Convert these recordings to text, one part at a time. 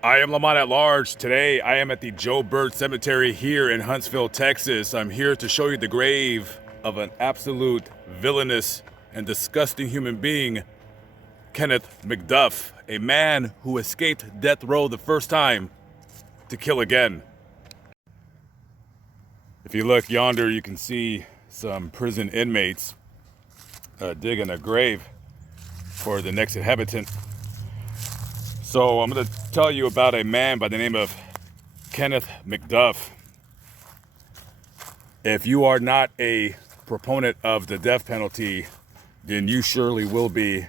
I am Lamont at large. Today I am at the Joe Byrd Cemetery here in Huntsville, Texas. I'm here to show you the grave of an absolute villainous and disgusting human being, Kenneth McDuff, a man who escaped death row the first time to kill again. If you look yonder, you can see some prison inmates digging a grave for the next inhabitant. So I'm going to tell you about a man by the name of Kenneth McDuff. If you are not a proponent of the death penalty, then you surely will be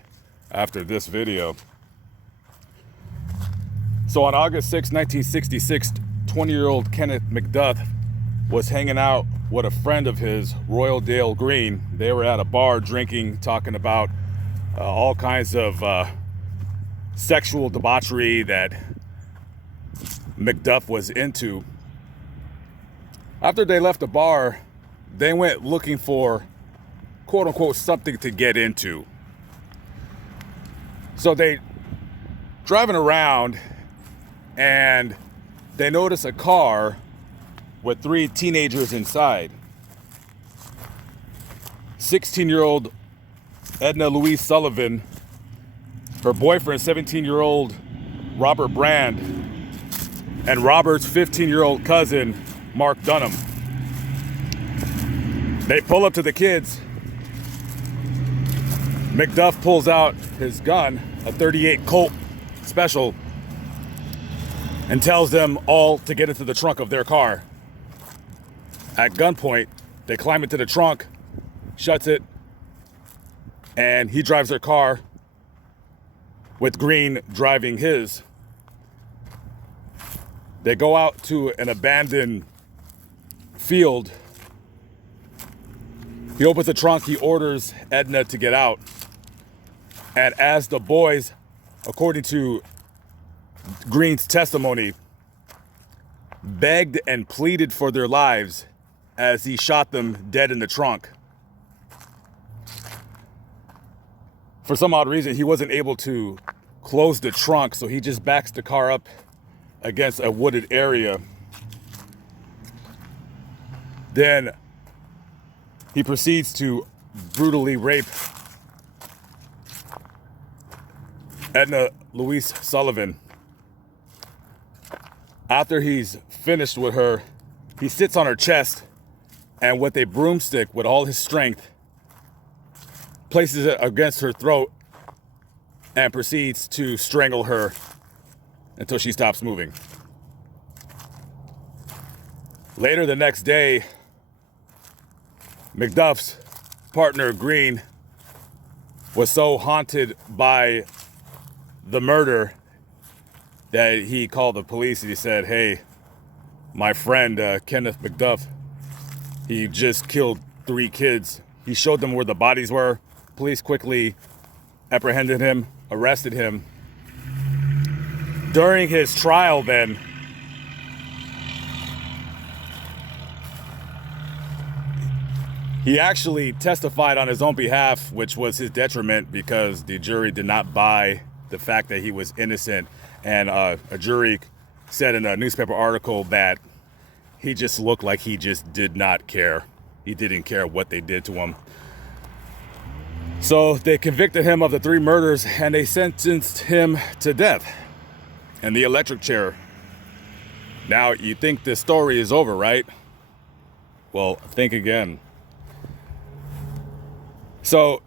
after this video. So on August 6, 1966, 20-year-old Kenneth McDuff was hanging out with a friend of his, Royal Dale Green. They were at a bar drinking, talking about all kinds of sexual debauchery that McDuff was into. After they left the bar, they went looking for quote unquote something to get into. So they driving around and they notice a car with 3 teenagers inside. 16-year-old Edna Louise Sullivan, her boyfriend, 17-year-old Robert Brand, and Robert's 15-year-old cousin, Mark Dunham. They pull up to the kids. McDuff pulls out his gun, a .38 Colt Special, and tells them all to get into the trunk of their car. At gunpoint, they climb into the trunk, shuts it, and he drives their car, with Green driving his. They go out to an abandoned field. He opens the trunk, he orders Edna to get out. And as the boys, according to Green's testimony, begged and pleaded for their lives as he shot them dead in the trunk. For some odd reason, he wasn't able to close the trunk, so he just backs the car up against a wooded area. Then he proceeds to brutally rape Edna Louise Sullivan. After he's finished with her, he sits on her chest and with a broomstick with all his strength, places it against her throat and proceeds to strangle her until she stops moving. Later the next day, McDuff's partner, Green, was so haunted by the murder that he called the police and he said, "Hey, my friend, Kenneth McDuff, he just killed 3 kids. He showed them where the bodies were. Police quickly apprehended him, arrested him. During his trial then, he actually testified on his own behalf, which was his detriment because the jury did not buy the fact that he was innocent. And a jury said in a newspaper article that he just looked like he just did not care. He didn't care what they did to him. So they convicted him of the 3 murders and they sentenced him to death in the electric chair. Now you think this story is over, right? Well, think again. So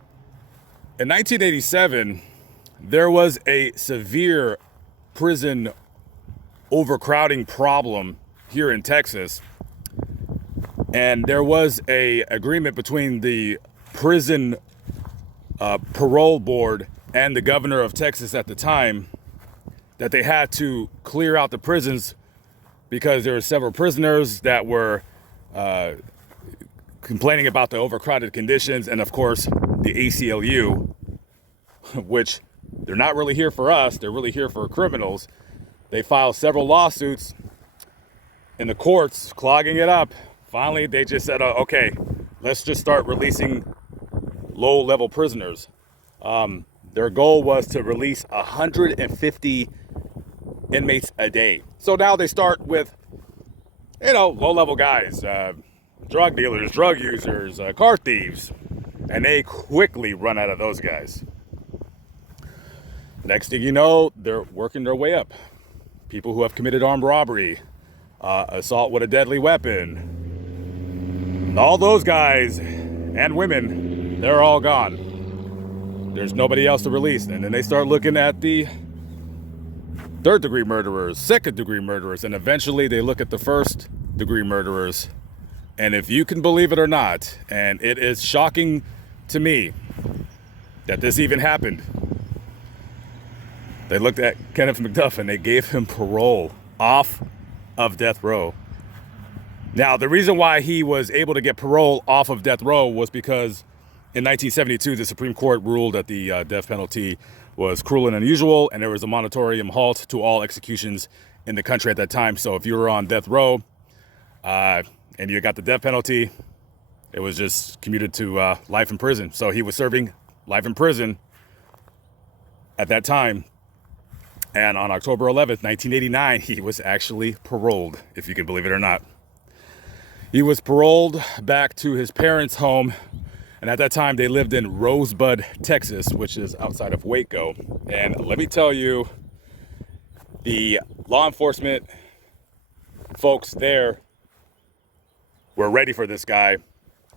in 1987, there was a severe prison overcrowding problem here in Texas. And there was an agreement between the prison Parole board and the governor of Texas at the time that they had to clear out the prisons because there were several prisoners that were complaining about the overcrowded conditions. And of course, the ACLU, which they're not really here for us, they're really here for criminals. They filed several lawsuits in the courts, clogging it up. Finally, they just said, okay, let's just start releasing low-level prisoners. Their goal was to release 150 inmates a day. So now they start with, low-level guys, drug dealers, drug users, car thieves, and they quickly run out of those guys. Next thing you know, they're working their way up. People who have committed armed robbery, assault with a deadly weapon, all those guys and women, they're all gone. There's nobody else to release. And then they start looking at the third-degree murderers, second-degree murderers, and eventually they look at the first-degree murderers. And if you can believe it or not, and it is shocking to me that this even happened, they looked at Kenneth McDuff and they gave him parole off of death row. Now, the reason why he was able to get parole off of death row was because in 1972, the Supreme Court ruled that the death penalty was cruel and unusual, and there was a moratorium halt to all executions in the country at that time. So if you were on death row and you got the death penalty, it was just commuted to life in prison. So he was serving life in prison at that time. And on October 11th, 1989, he was actually paroled, if you can believe it or not. He was paroled back to his parents' home. And at that time, they lived in Rosebud, Texas, which is outside of Waco. And let me tell you, the law enforcement folks there were ready for this guy.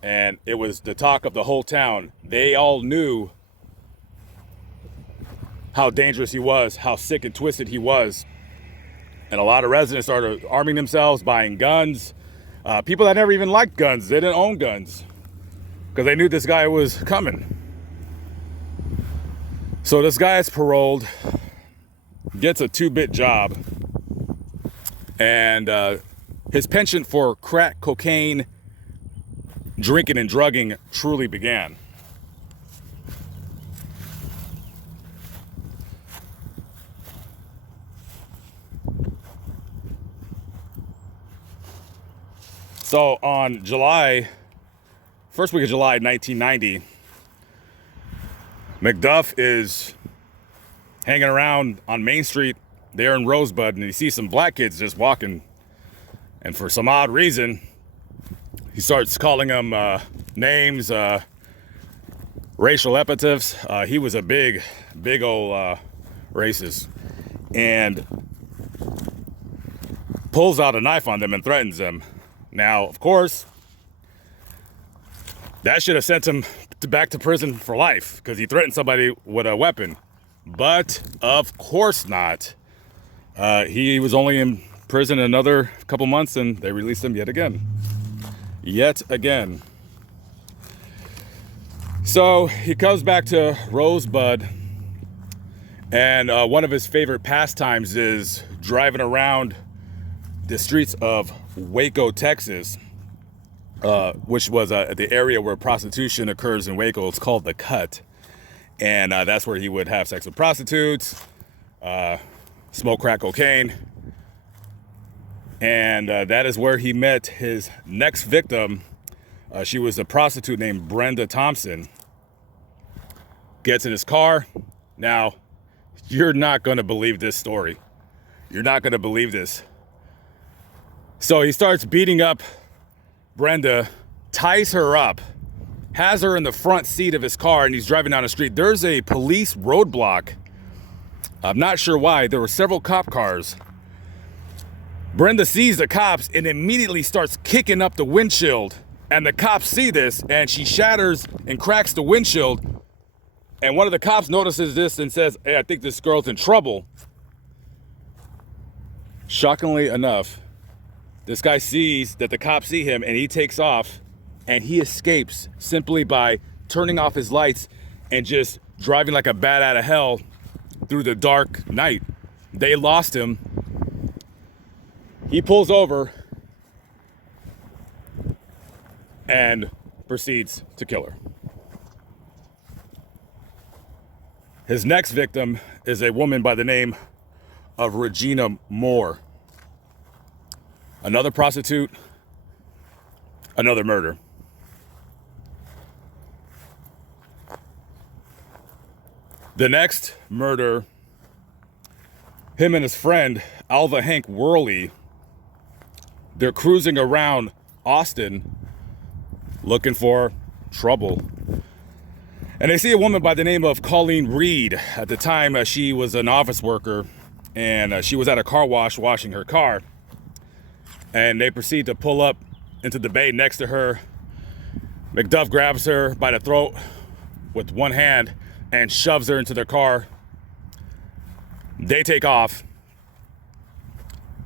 And it was the talk of the whole town. They all knew how dangerous he was, how sick and twisted he was. And a lot of residents started arming themselves, buying guns. People that never even liked guns, they didn't own guns, because they knew this guy was coming. So this guy is paroled, gets a 2-bit job, and his penchant for crack cocaine, drinking and drugging truly began. So on first week of July 1990, McDuff is hanging around on Main Street there in Rosebud, and he sees some black kids just walking. And for some odd reason, he starts calling them names, racial epithets. He was a big old racist, and pulls out a knife on them and threatens them. Now, of course, that should have sent him back to prison for life, because he threatened somebody with a weapon. But of course not. He was only in prison another couple months, and they released him yet again. So he comes back to Rosebud, and one of his favorite pastimes is driving around the streets of Waco, Texas, which was the area where prostitution occurs in Waco. It's called the Cut. And that's where he would have sex with prostitutes, smoke crack cocaine. And that is where he met his next victim. She was a prostitute named Brenda Thompson. Gets in his car. Now, you're not going to believe this story. You're not going to believe this. So he starts beating up Brenda, ties her up, has her in the front seat of his car, and he's driving down the street. There's a police roadblock. I'm not sure why. There were several cop cars. Brenda sees the cops and immediately starts kicking up the windshield. And the cops see this, and she shatters and cracks the windshield. And one of the cops notices this and says, "Hey, I think this girl's in trouble." Shockingly enough, this guy sees that the cops see him, and he takes off, and he escapes simply by turning off his lights and just driving like a bat out of hell through the dark night. They lost him. He pulls over and proceeds to kill her. His next victim is a woman by the name of Regina Moore. Another prostitute, another murder. The next murder him and his friend, Alva Hank Worley, they're cruising around Austin looking for trouble. And they see a woman by the name of Colleen Reed. At the time, she was an office worker, and she was at a car wash washing her car. And they proceed to pull up into the bay next to her. McDuff grabs her by the throat with one hand and shoves her into their car. They take off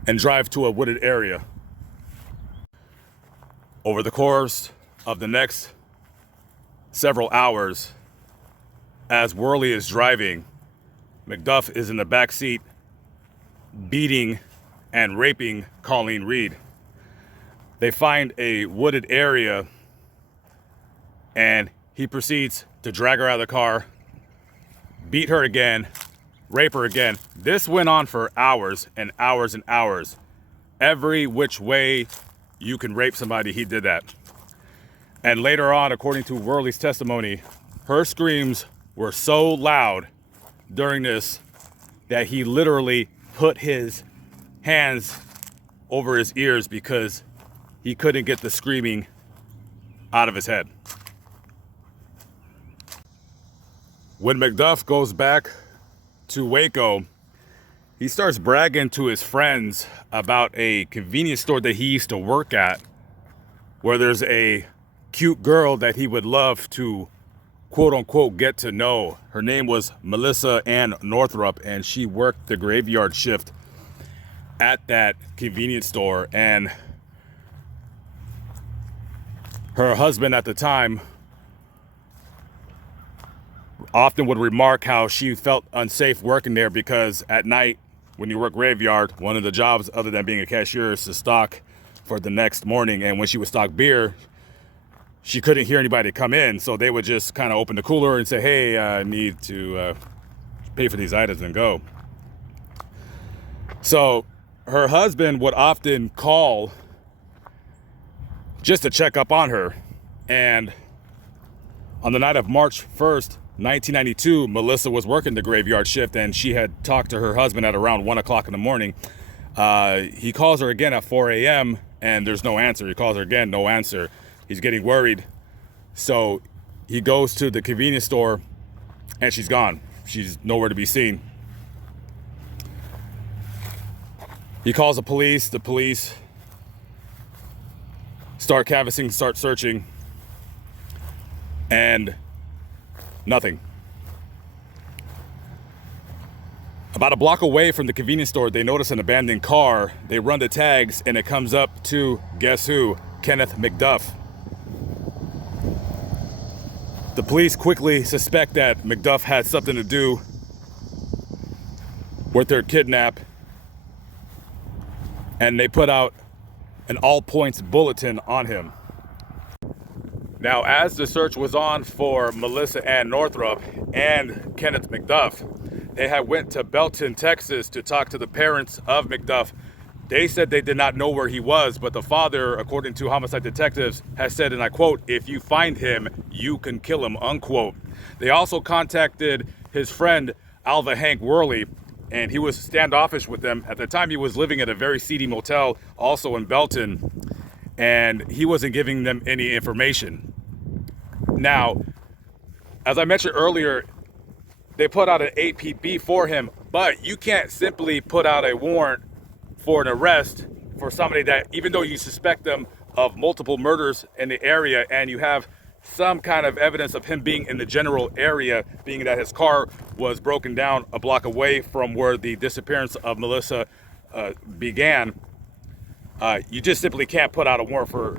and drive to a wooded area. Over the course of the next several hours, as Worley is driving, McDuff is in the back seat beating and raping Colleen Reed. They find a wooded area and he proceeds to drag her out of the car, beat her again, rape her again. This went on for hours and hours and hours. Every which way you can rape somebody, he did that. And later on, according to Worley's testimony, her screams were so loud during this that he literally put his hands over his ears because he couldn't get the screaming out of his head. When McDuff goes back to Waco, he starts bragging to his friends about a convenience store that he used to work at, where there's a cute girl that he would love to quote unquote get to know. Her name was Melissa Ann Northrup, and she worked the graveyard shift at that convenience store. And her husband at the time often would remark how she felt unsafe working there because at night, when you work graveyard, one of the jobs other than being a cashier is to stock for the next morning. And when she would stock beer, she couldn't hear anybody come in. So they would just kind of open the cooler and say, hey, I need to pay for these items and go. So her husband would often call just to check up on her. And on the night of March 1st, 1992, Melissa was working the graveyard shift, and she had talked to her husband at around 1 o'clock in the morning. He calls her again at 4 a.m. and there's no answer. He calls her again, no answer. He's getting worried. So he goes to the convenience store and she's gone. She's nowhere to be seen. He calls the police. The police start canvassing, start searching, and nothing. About a block away from the convenience store, they notice an abandoned car. They run the tags and it comes up to, guess who? Kenneth McDuff. The police quickly suspect that McDuff had something to do with their kidnap, and they put out an all points bulletin on him. Now, as the search was on for Melissa Ann Northrup and Kenneth McDuff, they had went to Belton, Texas to talk to the parents of McDuff. They said they did not know where he was, but the father, according to homicide detectives, has said, and I quote, "If you find him, you can kill him," unquote. They also contacted his friend, Alva Hank Worley, and he was standoffish with them. At the time, he was living at a very seedy motel, also in Belton, and he wasn't giving them any information. Now, as I mentioned earlier, they put out an APB for him, but you can't simply put out a warrant for an arrest for somebody that, even though you suspect them of multiple murders in the area and you have some kind of evidence of him being in the general area, being that his car was broken down a block away from where the disappearance of Melissa began, you just simply can't put out a warrant for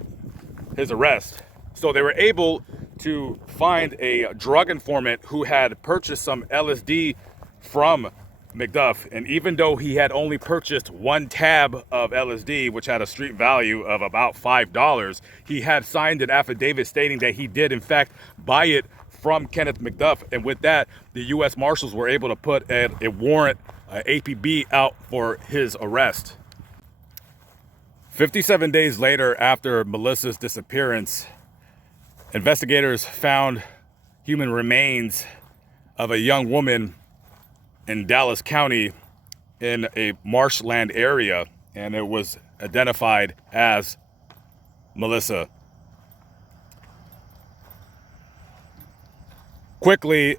his arrest. So they were able to find a drug informant who had purchased some LSD from McDuff, and even though he had only purchased one tab of LSD, which had a street value of about $5, he had signed an affidavit stating that he did in fact buy it from Kenneth McDuff. And with that, the U.S. Marshals were able to put a warrant, APB, out for his arrest. 57 days later, after Melissa's disappearance, investigators found human remains of a young woman in Dallas County in a marshland area, and it was identified as Melissa. Quickly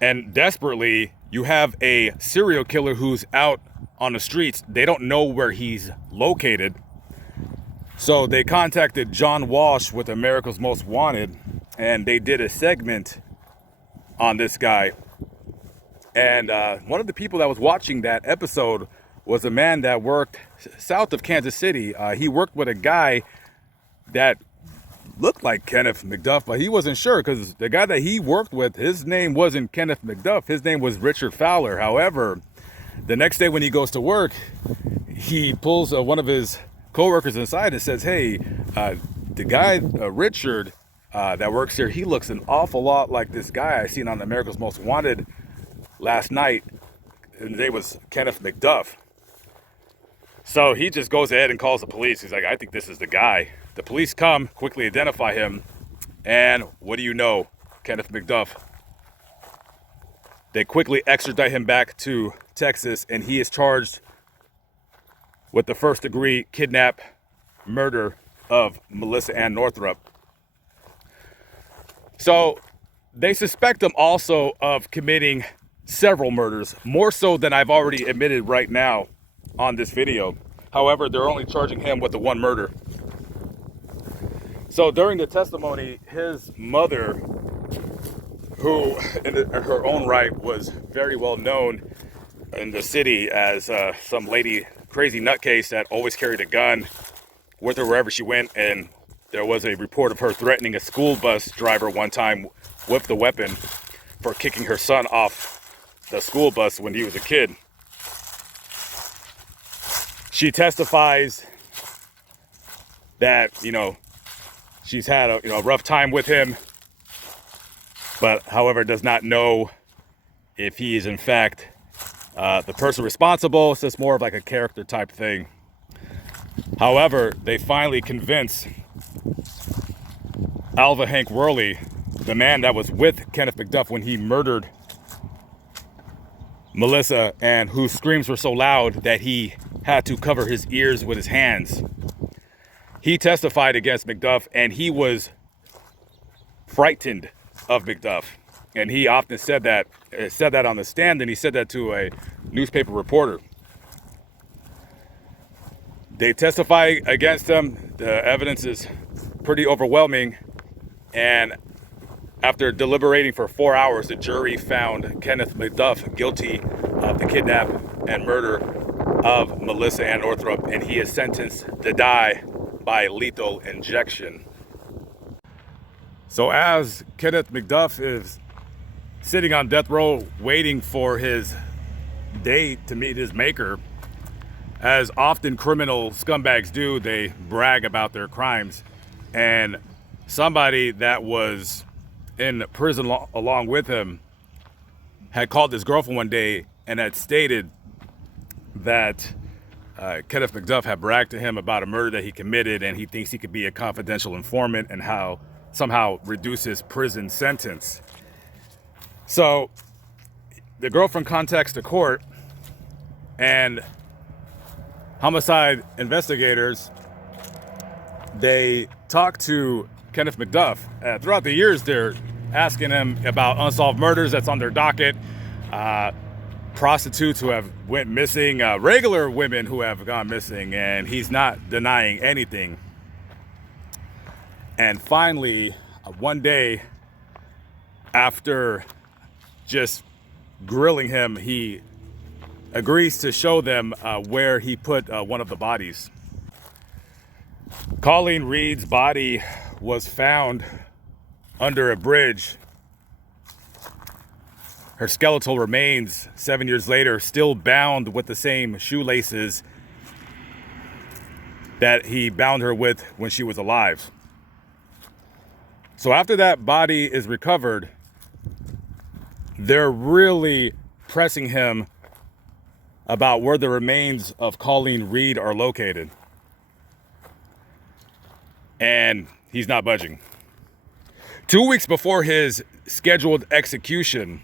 and desperately, you have a serial killer who's out on the streets. They don't know where he's located. So they contacted John Walsh with America's Most Wanted, and they did a segment on this guy. And one of the people that was watching that episode was a man that worked south of Kansas City. He worked with a guy that looked like Kenneth McDuff, but he wasn't sure because the guy that he worked with, his name wasn't Kenneth McDuff. His name was Richard Fowler. However, the next day when he goes to work, he pulls one of his co-workers inside and says, hey, the guy, Richard, that works here, he looks an awful lot like this guy I seen on America's Most Wanted last night. His name was Kenneth McDuff. So he just goes ahead and calls the police. He's like, I think this is the guy. The police come, quickly identify him, and what do you know? Kenneth McDuff. They quickly extradite him back to Texas, and he is charged with the first-degree kidnap murder of Melissa Ann Northrup. So they suspect him also of committing several murders, more so than I've already admitted right now on this video. However, they're only charging him with the one murder. So during the testimony, his mother, who in her own right was very well known in the city as some lady, crazy nutcase that always carried a gun with her wherever she went, and there was a report of her threatening a school bus driver one time with the weapon for kicking her son off the school bus when he was a kid. She testifies that, she's had a rough time with him, but however does not know if he is in fact the person responsible. It's just more of like a character type thing. However, they finally convince Alva Hank Worley, the man that was with Kenneth McDuff when he murdered Melissa, and whose screams were so loud that he had to cover his ears with his hands. He testified against McDuff, and he was frightened of McDuff. And he often said that on the stand, and he said that to a newspaper reporter. They testify against him. The evidence is pretty overwhelming. And after deliberating for 4 hours, the jury found Kenneth McDuff guilty of the kidnap and murder of Melissa Ann Northrup, and he is sentenced to die by lethal injection. So as Kenneth McDuff is sitting on death row waiting for his day to meet his maker, as often criminal scumbags do, they brag about their crimes. And somebody that was in prison along with him had called his girlfriend one day and had stated that Kenneth McDuff had bragged to him about a murder that he committed, and he thinks he could be a confidential informant and how somehow reduce his prison sentence. So the girlfriend contacts the court, and homicide investigators, they talk to Kenneth McDuff. Throughout the years, they're asking him about unsolved murders that's on their docket, prostitutes who have went missing, regular women who have gone missing, and he's not denying anything. And finally, one day, after just grilling him, he agrees to show them where he put one of the bodies. Colleen Reed's body was found under a bridge. Her skeletal remains 7 years later, still bound with the same shoelaces that he bound her with when she was alive. So after that body is recovered, they're really pressing him about where the remains of Colleen Reed are located. And he's not budging. 2 weeks before his scheduled execution,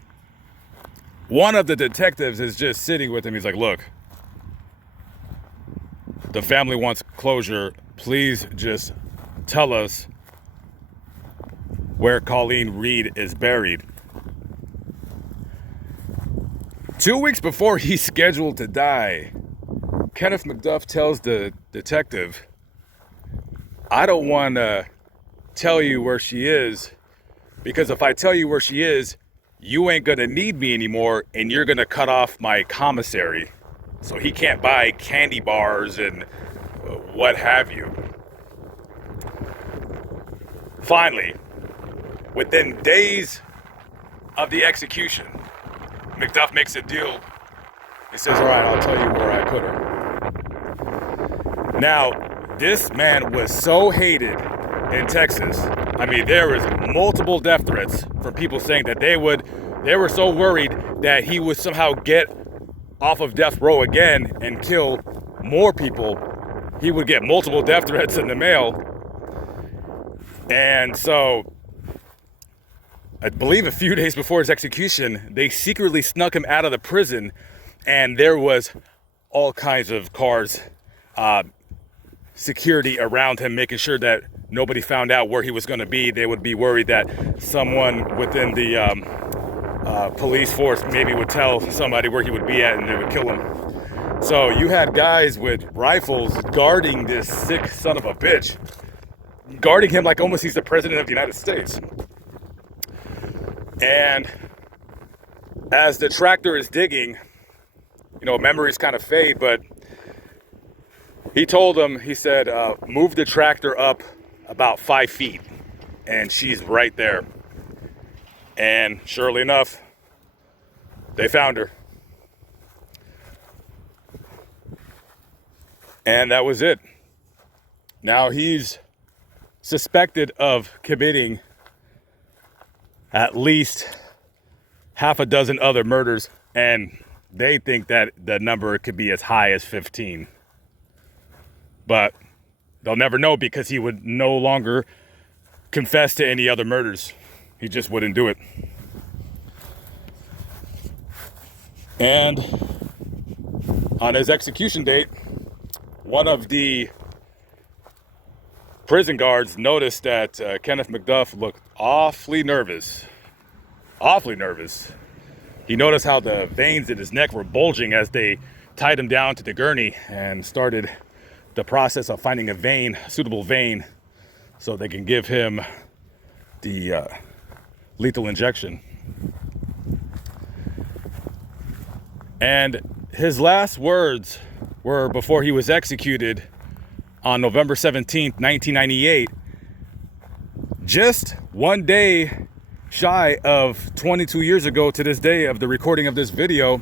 one of the detectives is just sitting with him. He's like, look, the family wants closure. Please just tell us where Colleen Reed is buried. 2 weeks before he's scheduled to die, Kenneth McDuff tells the detective, I don't want to tell you where she is, because if I tell you where she is, you ain't going to need me anymore, and you're going to cut off my commissary. So he can't buy candy bars and what have you. Finally, within days of the execution, McDuff makes a deal. He says, all right, I'll tell you where I put her. Now, this man was so hated in Texas. I mean, there was multiple death threats from people saying that they were so worried that he would somehow get off of death row again and kill more people. He would get multiple death threats in the mail. And so, I believe a few days before his execution, they secretly snuck him out of the prison, and there was all kinds of cars, security around him, making sure that nobody found out where he was going to be. They would be worried that someone within the police force maybe would tell somebody where he would be at, and they would kill him. So you had guys with rifles guarding this sick son of a bitch, guarding him like almost he's the president of the United States. And as the tractor is digging, memories kind of fade, but he told him, he said, move the tractor up about 5 feet, and she's right there. And surely enough, they found her. And that was it. Now he's suspected of committing at least half a dozen other murders, and they think that the number could be as high as 15. But they'll never know, because he would no longer confess to any other murders. He just wouldn't do it. And on his execution date, one of the prison guards noticed that Kenneth McDuff looked awfully nervous. He noticed how the veins in his neck were bulging as they tied him down to the gurney, and started the process of finding a suitable vein, so they can give him the lethal injection. And his last words were, before he was executed on November 17th, 1998, just one day shy of 22 years ago to this day of the recording of this video.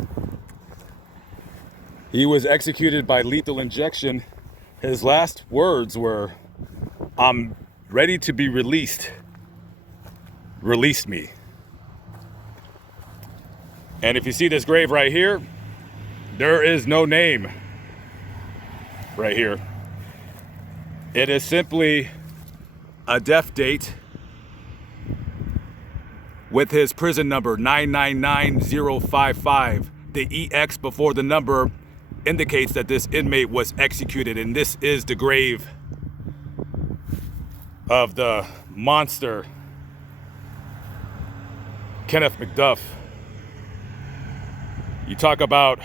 He was executed by lethal injection. His last words were, I'm ready to be released. Release me. And if you see this grave right here, there is no name right here. It is simply a death date with his prison number 999055. The EX before the number indicates that this inmate was executed, and this is the grave of the monster Kenneth McDuff. You talk about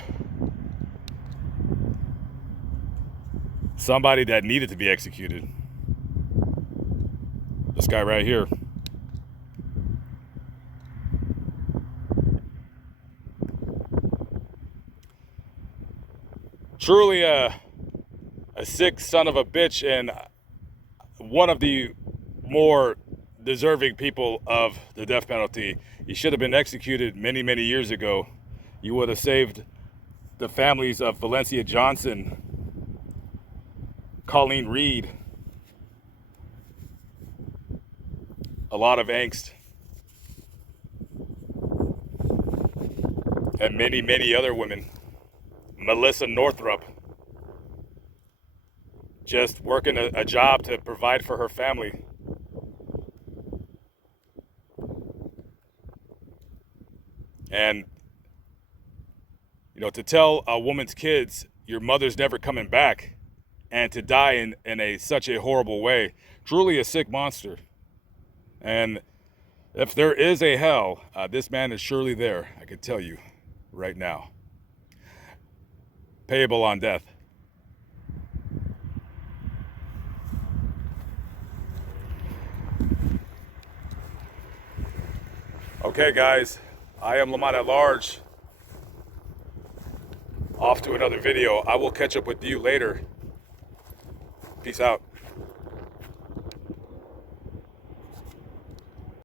somebody that needed to be executed. This guy right here. Truly a sick son of a bitch, and one of the more deserving people of the death penalty. He should have been executed many, many years ago. You would have saved the families of Valencia Johnson, Colleen Reed, a lot of angst, and many, many other women. Melissa Northrup, just working a job to provide for her family. And You know, to tell a woman's kids your mother's never coming back, and to die in such a horrible way, truly a sick monster. And if there is a hell, this man is surely there, I can tell you right now. Payable on death. Okay, guys, I am Lamont at Large. Off to another video. I will catch up with you later. Peace out.